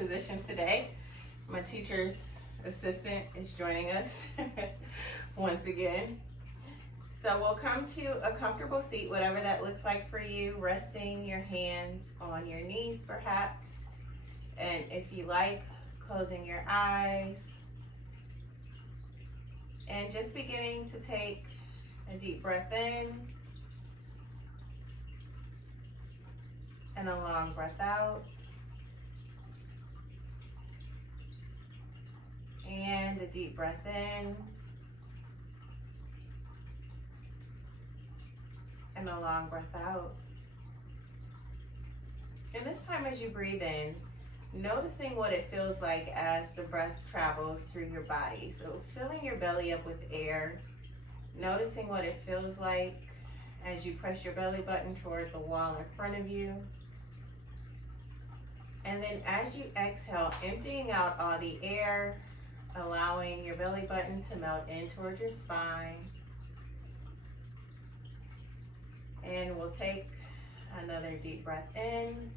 positions today. My teacher's assistant is joining us once again. So we'll come to a comfortable seat, whatever that looks like for you, resting your hands on your knees perhaps. And if you like, closing your eyes. And just beginning to take a deep breath in and a long breath out. And a deep breath in and a long breath out. And this time as you breathe in, noticing what it feels like as the breath travels through your body. So filling your belly up with air, noticing what it feels like as you press your belly button toward the wall in front of you. And then as you exhale, emptying out all the air, allowing your belly button to melt in towards your spine. And we'll take another deep breath in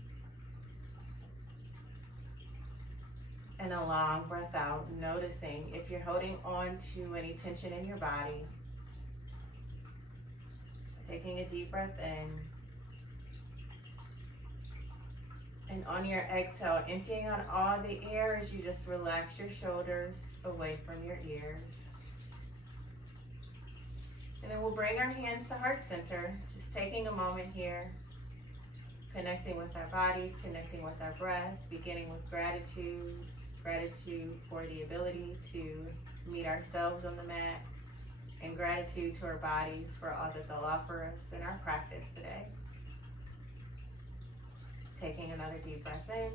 and a long breath out, noticing if you're holding on to any tension in your body. Taking a deep breath in. And on your exhale, emptying out all the air as you just relax your shoulders away from your ears. And then we'll bring our hands to heart center, just taking a moment here, connecting with our bodies, connecting with our breath, beginning with gratitude. Gratitude for the ability to meet ourselves on the mat, and gratitude to our bodies for all that they'll offer us in our practice today. Taking another deep breath in,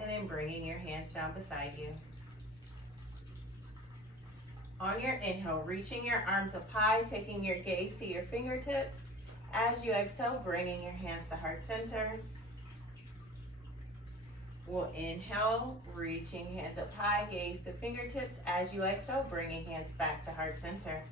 and then bringing your hands down beside you. On your inhale, reaching your arms up high, taking your gaze to your fingertips. As you exhale, bringing your hands to heart center. We'll inhale, reaching hands up high, gaze to fingertips. As you exhale, bringing hands back to heart center.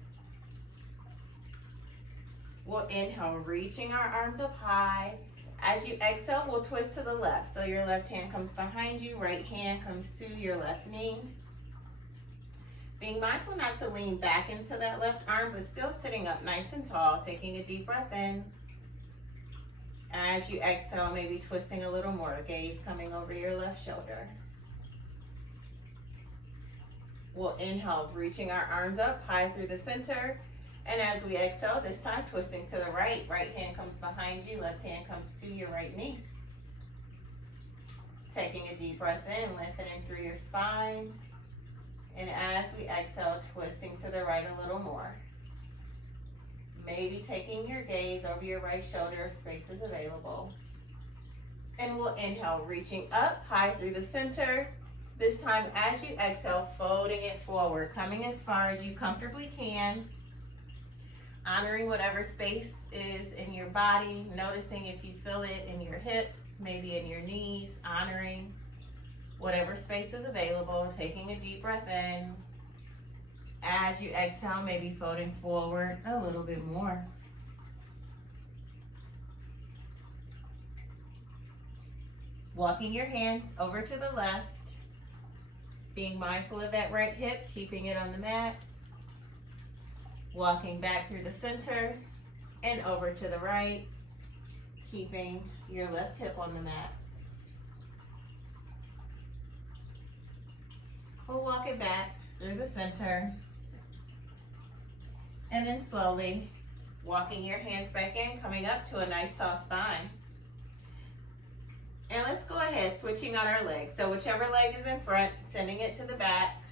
We'll inhale, reaching our arms up high. As you exhale, we'll twist to the left. So your left hand comes behind you, right hand comes to your left knee. Being mindful not to lean back into that left arm, but still sitting up nice and tall, taking a deep breath in. As you exhale, maybe twisting a little more, gaze coming over your left shoulder. We'll inhale, reaching our arms up high through the center. And as we exhale, this time twisting to the right. Right hand comes behind you, left hand comes to your right knee. Taking a deep breath in, lengthening through your spine. And as we exhale, twisting to the right a little more. Maybe taking your gaze over your right shoulder if space is available. And we'll inhale, reaching up high through the center. This time as you exhale, folding it forward, coming as far as you comfortably can. Honoring whatever space is in your body, noticing if you feel it in your hips, maybe in your knees, honoring whatever space is available, taking a deep breath in. As you exhale, maybe folding forward a little bit more. Walking your hands over to the left, being mindful of that right hip, keeping it on the mat. Walking back through the center and over to the right, keeping your left hip on the mat. We'll walk it back through the center. And then slowly walking your hands back in, coming up to a nice tall spine. And let's go ahead, switching on our legs. So whichever leg is in front, sending it to the back.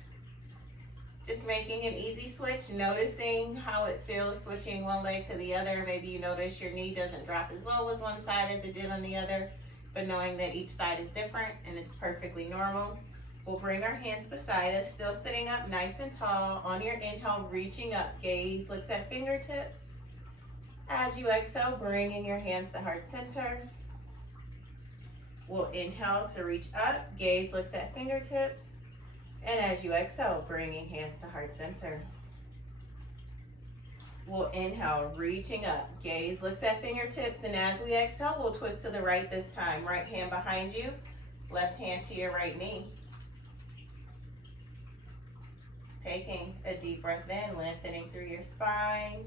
Just making an easy switch, noticing how it feels switching one leg to the other. Maybe you notice your knee doesn't drop as low as one side as it did on the other, but knowing that each side is different and it's perfectly normal. We'll bring our hands beside us, still sitting up nice and tall. On your inhale, reaching up, gaze looks at fingertips. As you exhale, bringing your hands to heart center. We'll inhale to reach up, gaze looks at fingertips. And as you exhale, bringing hands to heart center. We'll inhale, reaching up. Gaze looks at fingertips, and as we exhale, we'll twist to the right this time. Right hand behind you, left hand to your right knee. Taking a deep breath in, lengthening through your spine.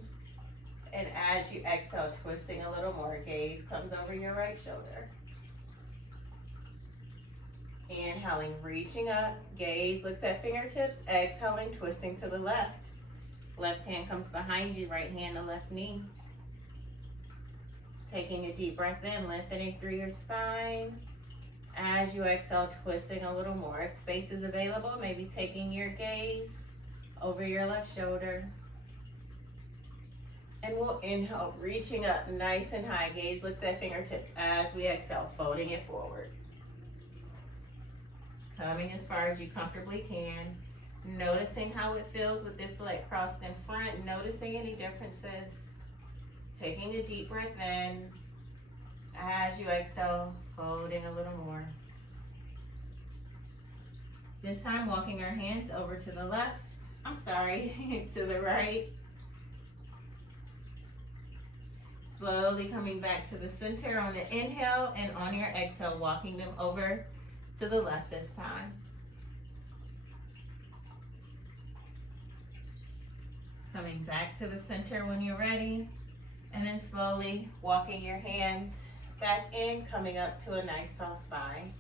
And as you exhale, twisting a little more. Gaze comes over your right shoulder. Inhaling, reaching up. Gaze looks at fingertips. Exhaling, twisting to the left. Left hand comes behind you, right hand to left knee. Taking a deep breath in, lengthening through your spine. As you exhale, twisting a little more. If space is available, maybe taking your gaze over your left shoulder. And we'll inhale, reaching up nice and high. Gaze looks at fingertips as we exhale, folding it forward. Coming as far as you comfortably can. Noticing how it feels with this leg crossed in front. Noticing any differences. Taking a deep breath in. As you exhale, folding a little more. This time, walking our hands over to the left. To the right. Slowly coming back to the center on the inhale, and on your exhale, walking them over to the left this time. Coming back to the center when you're ready, and then slowly walking your hands back in, coming up to a nice tall spine.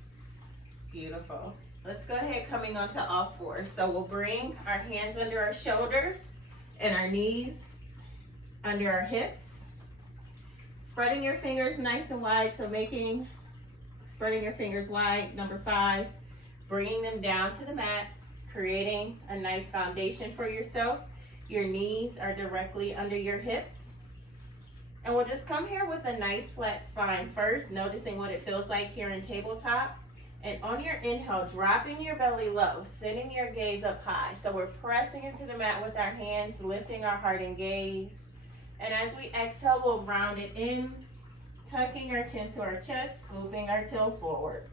Beautiful. Let's go ahead, coming onto all fours. So we'll bring our hands under our shoulders and our knees under our hips. Spreading your fingers nice and wide, so spreading your fingers wide, number 5. Bringing them down to the mat, creating a nice foundation for yourself. Your knees are directly under your hips. And we'll just come here with a nice flat spine first, noticing what it feels like here in tabletop. And on your inhale, dropping your belly low, sending your gaze up high. So we're pressing into the mat with our hands, lifting our heart and gaze. And as we exhale, we'll round it in, tucking our chin to our chest, scooping our tail forward.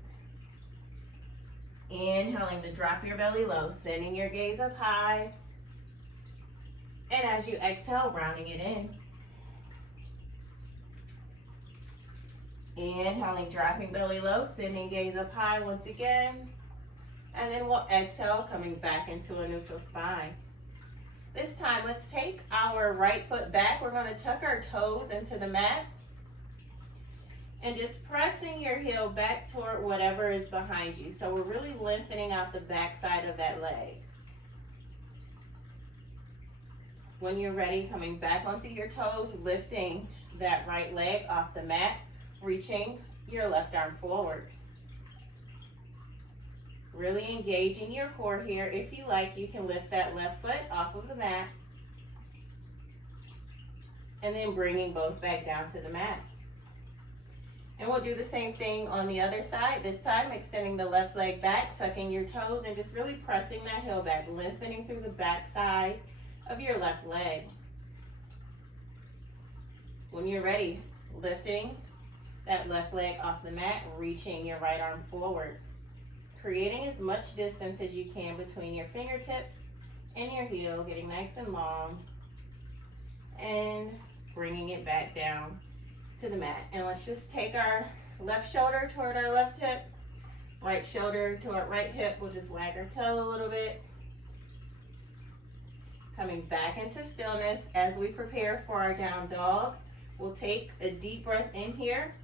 Inhaling to drop your belly low, sending your gaze up high. And as you exhale, rounding it in. Inhaling, dropping belly low, sending gaze up high once again. And then we'll exhale, coming back into a neutral spine. This time, let's take our right foot back. We're going to tuck our toes into the mat. And just pressing your heel back toward whatever is behind you. So we're really lengthening out the back side of that leg. When you're ready, coming back onto your toes, lifting that right leg off the mat. Reaching your left arm forward. Really engaging your core here. If you like, you can lift that left foot off of the mat. And then bringing both back down to the mat. And we'll do the same thing on the other side. This time, extending the left leg back, tucking your toes, and just really pressing that heel back, lengthening through the back side of your left leg. When you're ready, lifting that left leg off the mat, reaching your right arm forward. Creating as much distance as you can between your fingertips and your heel, getting nice and long. And bringing it back down to the mat. And let's just take our left shoulder toward our left hip, right shoulder to our right hip. We'll just wag our tail a little bit. Coming back into stillness as we prepare for our down dog. We'll take a deep breath in here.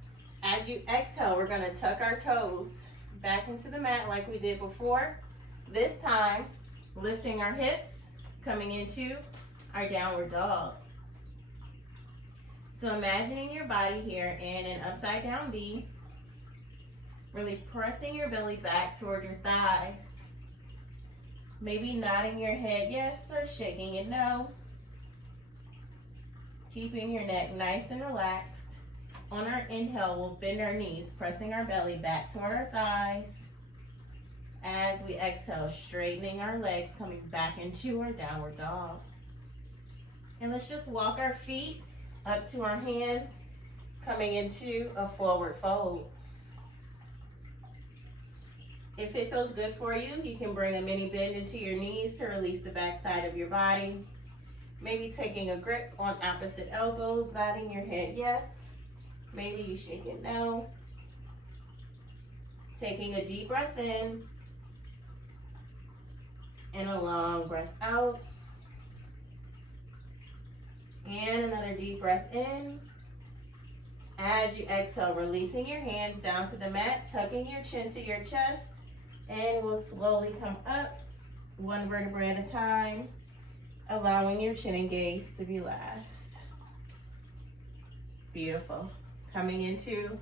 As you exhale, we're going to tuck our toes back into the mat like we did before. This time, lifting our hips, coming into our downward dog. So imagining your body here in an upside down V. Really pressing your belly back toward your thighs. Maybe nodding your head yes or shaking it no. Keeping your neck nice and relaxed. On our inhale, we'll bend our knees, pressing our belly back toward our thighs. As we exhale, straightening our legs, coming back into our downward dog. And let's just walk our feet up to our hands, coming into a forward fold. If it feels good for you, you can bring a mini bend into your knees to release the back side of your body. Maybe taking a grip on opposite elbows, nodding your head yes. Maybe you shake it no. Taking a deep breath in and a long breath out. And another deep breath in. As you exhale, releasing your hands down to the mat, tucking your chin to your chest, and we'll slowly come up, one vertebra at a time, allowing your chin and gaze to be last. Beautiful. Coming into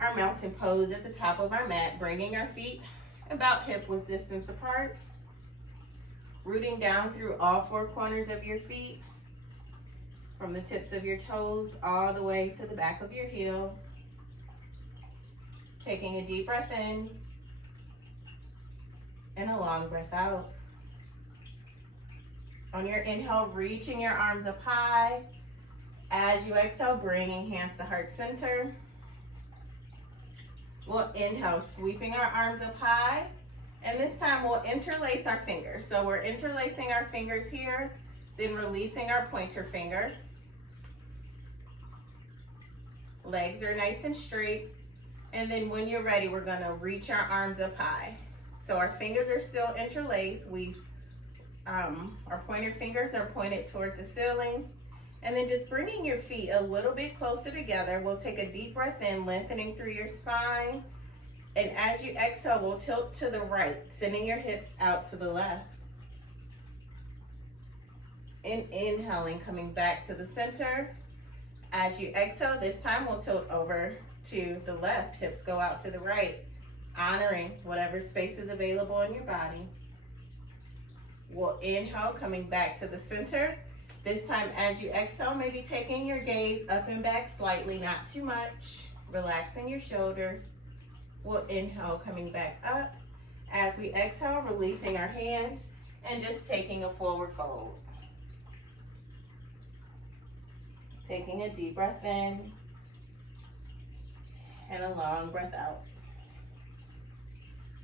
our mountain pose at the top of our mat, bringing our feet about hip width distance apart, rooting down through all four corners of your feet, from the tips of your toes all the way to the back of your heel. Taking a deep breath in and a long breath out. On your inhale, reaching your arms up high. As you exhale, bringing hands to heart center. We'll inhale, sweeping our arms up high. And this time we'll interlace our fingers. So we're interlacing our fingers here, then releasing our pointer finger. Legs are nice and straight. And then when you're ready, we're gonna reach our arms up high. So our fingers are still interlaced. Our pointer fingers are pointed toward the ceiling. And then just bringing your feet a little bit closer together. We'll take a deep breath in, lengthening through your spine. And as you exhale, we'll tilt to the right, sending your hips out to the left. And inhaling, coming back to the center. As you exhale, this time we'll tilt over to the left. Hips go out to the right, honoring whatever space is available in your body. We'll inhale, coming back to the center. This time, as you exhale, maybe taking your gaze up and back slightly, not too much. Relaxing your shoulders. We'll inhale, coming back up. As we exhale, releasing our hands and just taking a forward fold. Taking a deep breath in and a long breath out.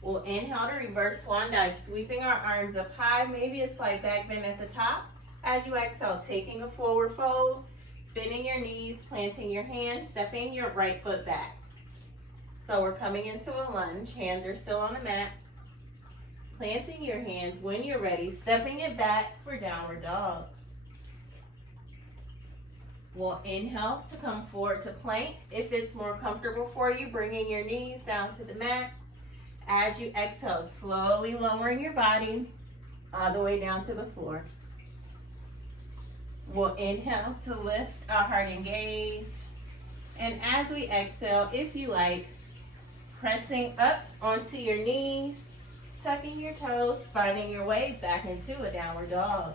We'll inhale to reverse swan dive, sweeping our arms up high, maybe a slight back bend at the top. As you exhale, taking a forward fold, bending your knees, planting your hands, stepping your right foot back. So we're coming into a lunge, hands are still on the mat. Planting your hands when you're ready, stepping it back for downward dog. We'll inhale to come forward to plank. If it's more comfortable for you, bringing your knees down to the mat. As you exhale, slowly lowering your body all the way down to the floor. We'll inhale to lift our heart and gaze. And as we exhale, if you like, pressing up onto your knees, tucking your toes, finding your way back into a downward dog.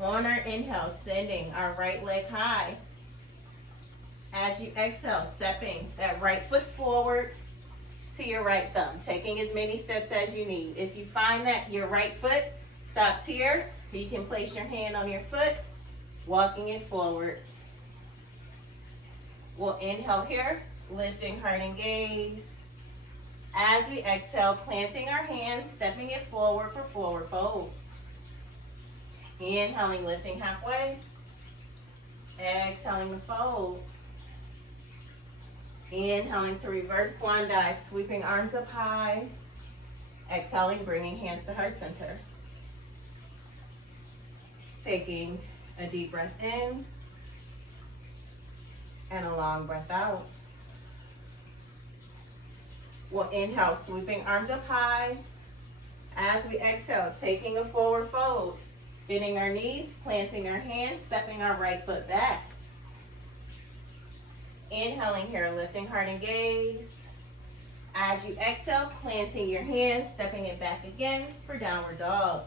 On our inhale, sending our right leg high. As you exhale, stepping that right foot forward to your right thumb, taking as many steps as you need. If you find that your right foot stops here, you can place your hand on your foot, walking it forward. We'll inhale here, lifting heart and gaze. As we exhale, planting our hands, stepping it forward for forward fold. Inhaling, lifting halfway. Exhaling to fold. Inhaling to reverse swan dive, sweeping arms up high. Exhaling, bringing hands to heart center. Taking a deep breath in and a long breath out. We'll inhale, sweeping arms up high. As we exhale, taking a forward fold. Bending our knees, planting our hands, stepping our right foot back. Inhaling here, lifting heart and gaze. As you exhale, planting your hands, stepping it back again for downward dog.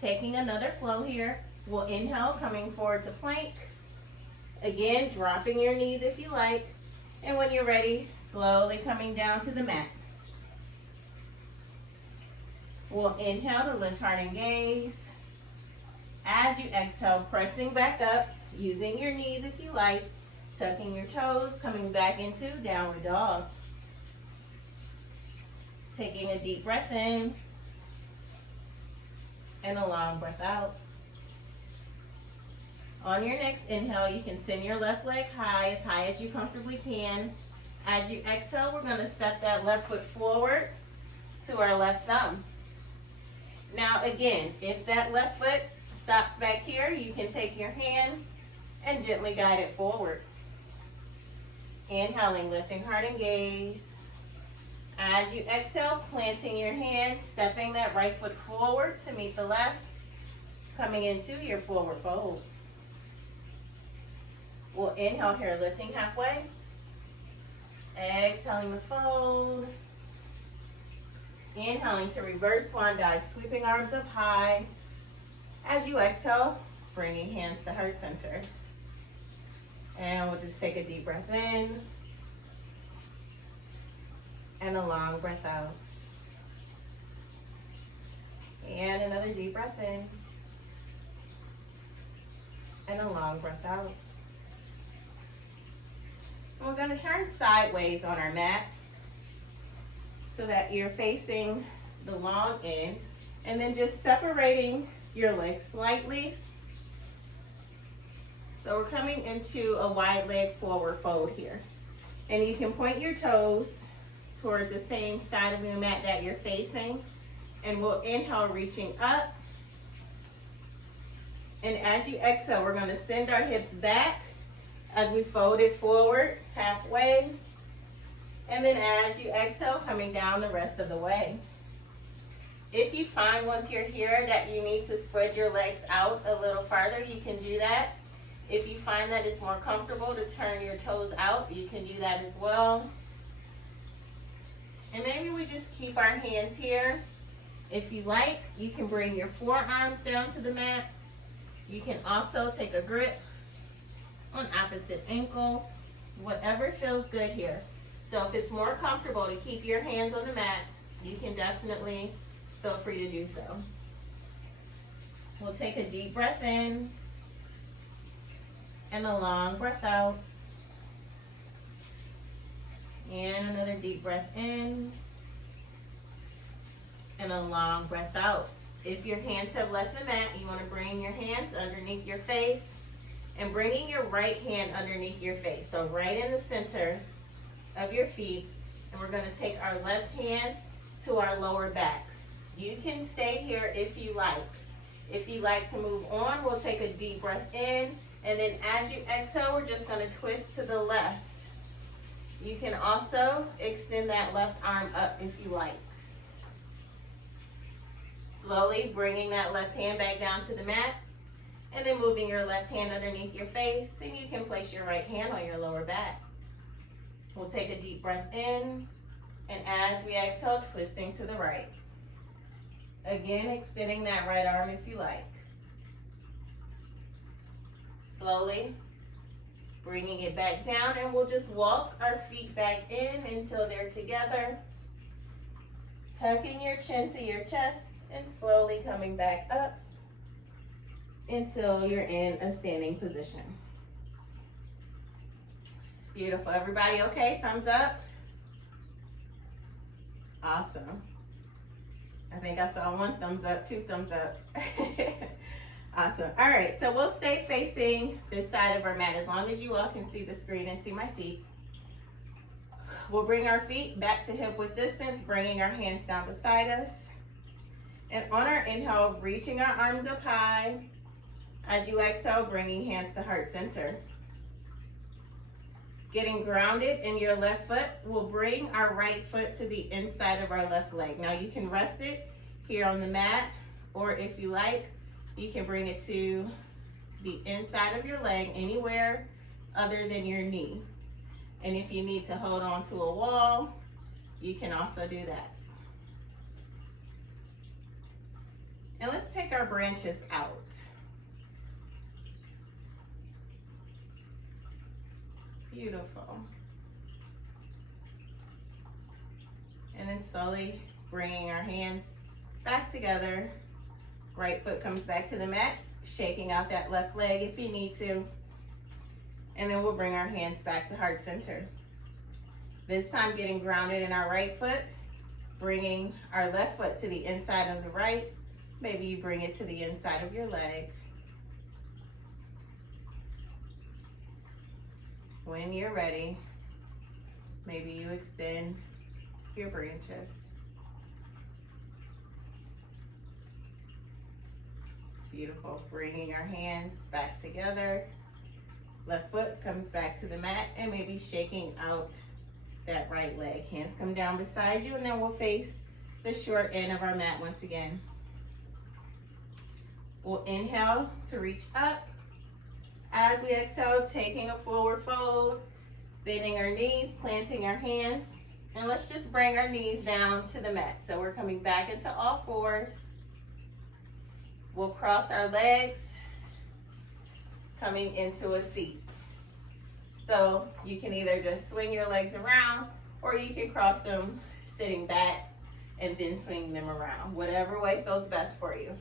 Taking another flow here. We'll inhale, coming forward to plank. Again, dropping your knees if you like. And when you're ready, slowly coming down to the mat. We'll inhale to lift heart and gaze. As you exhale, pressing back up, using your knees if you like, tucking your toes, coming back into downward dog. Taking a deep breath in and a long breath out. On your next inhale, you can send your left leg high as you comfortably can. As you exhale, we're going to step that left foot forward to our left thumb. Now again, if that left foot stops back here, you can take your hand and gently guide it forward. Inhaling, lifting heart and gaze. As you exhale, planting your hands, stepping that right foot forward to meet the left, coming into your forward fold. We'll inhale here, lifting halfway. Exhaling to fold. Inhaling to reverse swan dive, sweeping arms up high. As you exhale, bringing hands to heart center. And we'll just take a deep breath in. And a long breath out. And another deep breath in. And a long breath out. We're going to turn sideways on our mat so that you're facing the long end, and then just separating your legs slightly. So we're coming into a wide leg forward fold here. And you can point your toes toward the same side of your mat that you're facing. And we'll inhale, reaching up. And as you exhale, we're going to send our hips back as we fold it forward halfway. And then as you exhale, coming down the rest of the way. If you find once you're here that you need to spread your legs out a little farther, you can do that. If you find that it's more comfortable to turn your toes out, you can do that as well. And maybe we just keep our hands here. If you like, you can bring your forearms down to the mat. You can also take a grip on opposite ankles, whatever feels good here. So if it's more comfortable to keep your hands on the mat, you can definitely feel free to do so. We'll take a deep breath in and a long breath out. And another deep breath in and a long breath out. If your hands have left the mat, you want to bring your hands underneath your face and bringing your right hand underneath your face. So right in the center of your feet. And we're going to take our left hand to our lower back. You can stay here if you like. If you like to move on, we'll take a deep breath in. And then as you exhale, we're just going to twist to the left. You can also extend that left arm up if you like. Slowly bringing that left hand back down to the mat. And then moving your left hand underneath your face. And you can place your right hand on your lower back. We'll take a deep breath in. And as we exhale, twisting to the right. Again, extending that right arm if you like. Slowly bringing it back down, and we'll just walk our feet back in until they're together. Tucking your chin to your chest and slowly coming back up until you're in a standing position. Beautiful. Everybody okay? Thumbs up. Awesome. I think I saw one thumbs up, two thumbs up. Awesome. All right, so we'll stay facing this side of our mat as long as you all can see the screen and see my feet. We'll bring our feet back to hip width distance, bringing our hands down beside us. And on our inhale, reaching our arms up high. As you exhale, bringing hands to heart center. Getting grounded in your left foot, we'll bring our right foot to the inside of our left leg. Now you can rest it here on the mat, or if you like, you can bring it to the inside of your leg, anywhere other than your knee. And if you need to hold on to a wall, you can also do that. And let's take our branches out. Beautiful. And then slowly bringing our hands back together. Right foot comes back to the mat, shaking out that left leg if you need to. And then we'll bring our hands back to heart center. This time getting grounded in our right foot, bringing our left foot to the inside of the right. Maybe you bring it to the inside of your leg. When you're ready, maybe you extend your branches. Beautiful. Bringing our hands back together. Left foot comes back to the mat and maybe shaking out that right leg. Hands come down beside you and then we'll face the short end of our mat once again. We'll inhale to reach up. As we exhale, taking a forward fold, bending our knees, planting our hands, and let's just bring our knees down to the mat. So we're coming back into all fours. We'll cross our legs, coming into a seat. So you can either just swing your legs around or you can cross them sitting back and then swing them around. Whatever way feels best for you.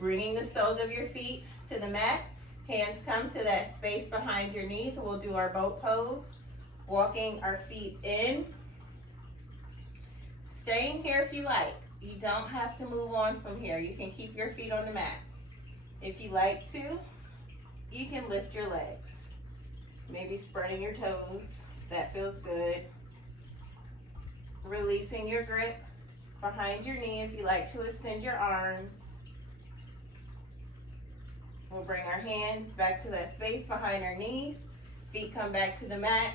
Bringing the soles of your feet to the mat. Hands come to that space behind your knees. We'll do our boat pose. Walking our feet in. Staying here if you like. You don't have to move on from here. You can keep your feet on the mat. If you like to, you can lift your legs. Maybe spreading your toes. That feels good. Releasing your grip behind your knee if you like to extend your arms. We'll bring our hands back to that space behind our knees. Feet come back to the mat,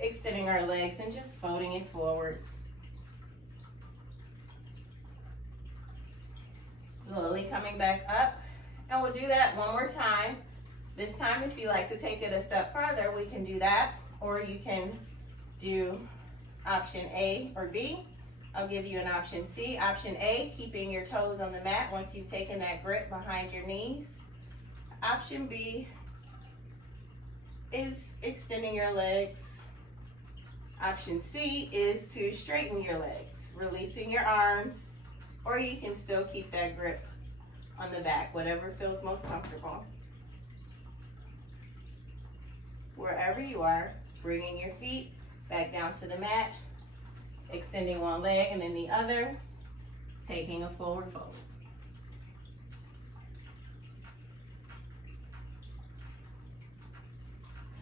extending our legs and just folding it forward. Slowly coming back up. And we'll do that one more time. This time, if you like to take it a step further, we can do that. Or you can do option A or B. I'll give you an option C. Option A, keeping your toes on the mat once you've taken that grip behind your knees. Option B is extending your legs. Option C is to straighten your legs, releasing your arms, or you can still keep that grip on the back, whatever feels most comfortable. Wherever you are, bringing your feet back down to the mat, extending one leg and then the other, taking a forward fold.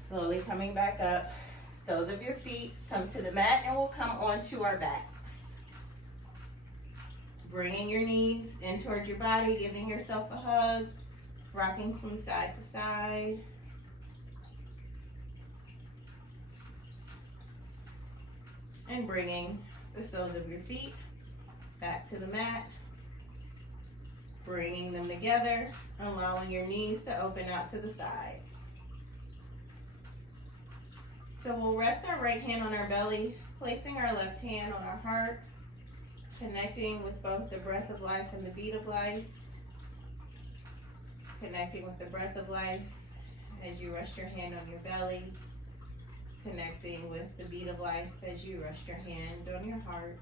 Slowly coming back up, soles of your feet come to the mat and we'll come onto our backs. Bringing your knees in towards your body, giving yourself a hug, rocking from side to side. And bringing the soles of your feet back to the mat. Bringing them together, allowing your knees to open out to the side. So we'll rest our right hand on our belly, placing our left hand on our heart, connecting with both the breath of life and the beat of life. Connecting with the breath of life as you rest your hand on your belly. Connecting with the beat of life as you rest your hand on your heart.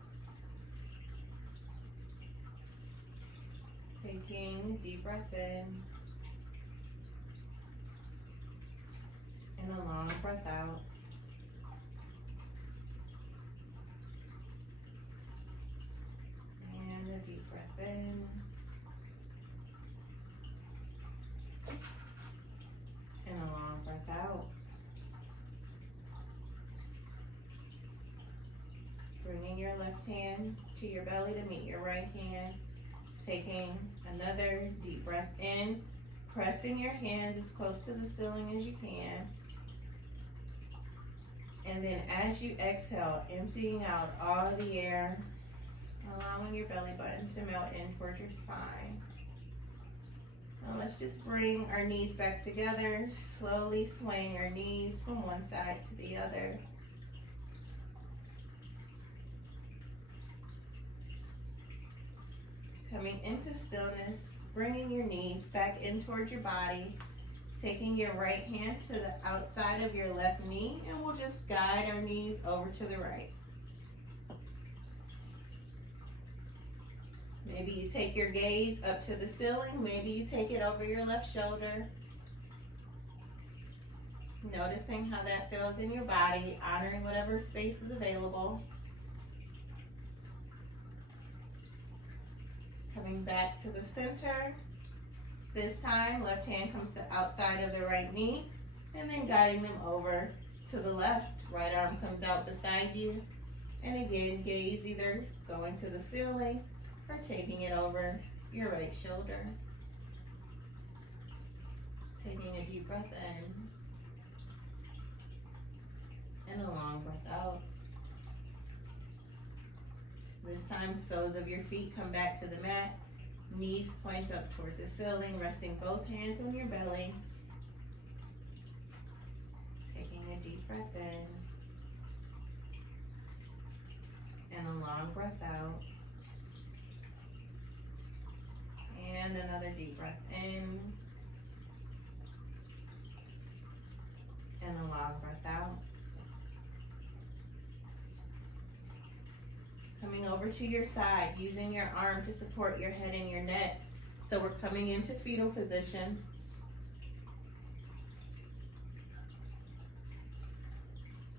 Taking a deep breath in and a long breath out. And a deep breath in and a long breath out. Bringing your left hand to your belly to meet your right hand. Taking another deep breath in, pressing your hands as close to the ceiling as you can. And then as you exhale, emptying out all the air, allowing your belly button to melt in towards your spine. Now let's just bring our knees back together, slowly swaying our knees from one side to the other. Coming into stillness, bringing your knees back in towards your body, taking your right hand to the outside of your left knee, and we'll just guide our knees over to the right. Maybe you take your gaze up to the ceiling, maybe you take it over your left shoulder. Noticing how that feels in your body, honoring whatever space is available. Coming back to the center. This time, left hand comes to outside of the right knee, and then guiding them over to the left. Right arm comes out beside you. And again, gaze either going to the ceiling or taking it over your right shoulder. Taking a deep breath in and a long breath out. This time, soles of your feet come back to the mat. Knees point up toward the ceiling, resting both hands on your belly. Taking a deep breath in and a long breath out. And another deep breath in and a long breath out. Coming over to your side, using your arm to support your head and your neck. So we're coming into fetal position.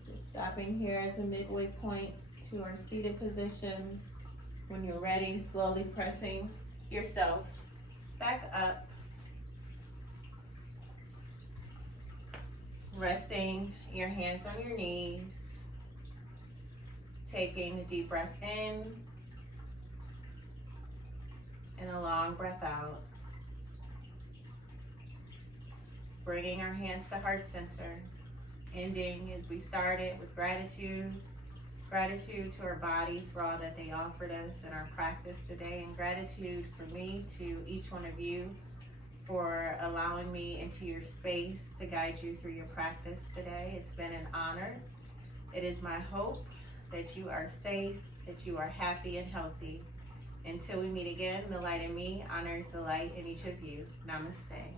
Just stopping here as a midway point to our seated position. When you're ready, slowly pressing yourself back up. Resting your hands on your knees. Taking a deep breath in and a long breath out. Bringing our hands to heart center. Ending as we started with gratitude. Gratitude to our bodies for all that they offered us in our practice today. And gratitude for me to each one of you for allowing me into your space to guide you through your practice today. It's been an honor. It is my hope that you are safe, that you are happy and healthy. Until we meet again, the light in me honors the light in each of you. Namaste.